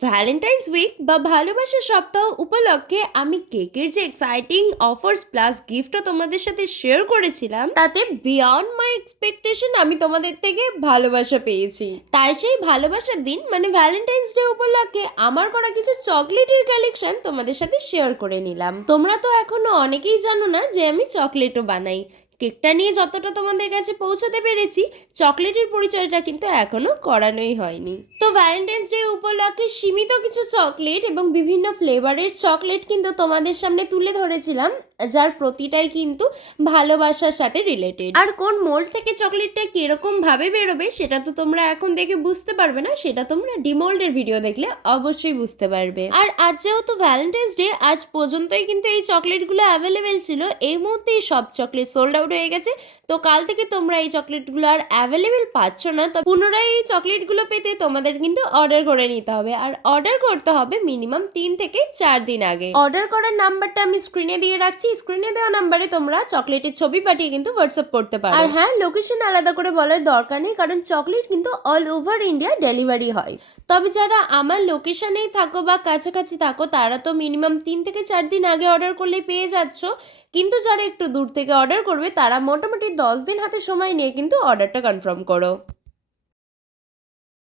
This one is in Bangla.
ভ্যালেন্টাইন্স উইক বা ভালোবাসার সপ্তাহ উপলক্ষে আমি কেকের যে এক্সাইটিং অফার্স প্লাস গিফটও তোমাদের সাথে শেয়ার করেছিলাম, তাতে বিয়ন্ড মাই এক্সপেকটেশন আমি তোমাদের থেকে ভালোবাসা পেয়েছি। তাই সেই ভালোবাসার দিন মানে ভ্যালেন্টাইন্স ডে উপলক্ষে আমার করা কিছু চকলেটের কালেকশন তোমাদের সাথে শেয়ার করে নিলাম। তোমরা তো এখনো অনেকেই জানো না যে আমি চকলেটও বানাই। কেকটা নিয়ে যতটা তোমাদের কাছে পৌঁছাতে পেরেছি, চকলেটের পরিচয়টা কিন্তু এখনো করানোই হয়নি। তো ভ্যালেন্টাইন্স ডে উপলক্ষে সীমিত কিছু চকলেট এবং বিভিন্ন ফ্লেভারের চকলেট কিন্তু তোমাদের সামনে তুলে ধরেছিলাম, যার প্রতিটাই কিন্তু ভালোবাসার সাথে রিলেটেড। আর কোন মোল্ড থেকে চকলেটটা কিরকম ভাবে বেরোবে সেটা তো তোমরা এখন দেখে বুঝতে পারবে না, সেটা তোমরা ডিমোল্ডের ভিডিও দেখলে অবশ্যই বুঝতে পারবে। আর আজ যেহেতু ভ্যালেন্টাইন্স ডে, আজ পর্যন্তই কিন্তু এই চকলেটগুলো অ্যাভেলেবেল ছিল। এই মুহূর্তেই সব চকলেট সোল্ড আউট হয়ে গেছে। তো কাল থেকে তোমরা এই চকলেটগুলো আর অ্যাভেলেবেল পাচ্ছ না। তো পুনরায় এই চকলেটগুলো পেতে তোমাদের কিন্তু অর্ডার করে নিতে হবে, আর অর্ডার করতে হবে মিনিমাম 3 থেকে 4 দিন আগে। অর্ডার করার নাম্বারটা আমি স্ক্রিনে দিয়ে রাখছি, স্ক্রিনে দেওয়া নাম্বারে তোমরা চকলেটের ছবি পাঠিয়ে কিন্তু হোয়াটসঅ্যাপ করতে পারো। আর হ্যাঁ, লোকেশন আলাদা করে বলার দরকার নেই, কারণ চকলেট কিন্তু অল ওভার ইন্ডিয়া ডেলিভারি হয়। তবে যারা আমার লোকেশনেই থাকো বা কাছাকাছি থাকো, তারা তো মিনিমাম 3 থেকে 4 দিন আগে অর্ডার করলে পেয়ে যাচ্ছ। কিন্তু যারা একটু দূর থেকে অর্ডার করবে, তারা মোটামুটি 10 দিন হাতে সময় নিয়ে কিন্তু অর্ডারটা কনফার্ম করো।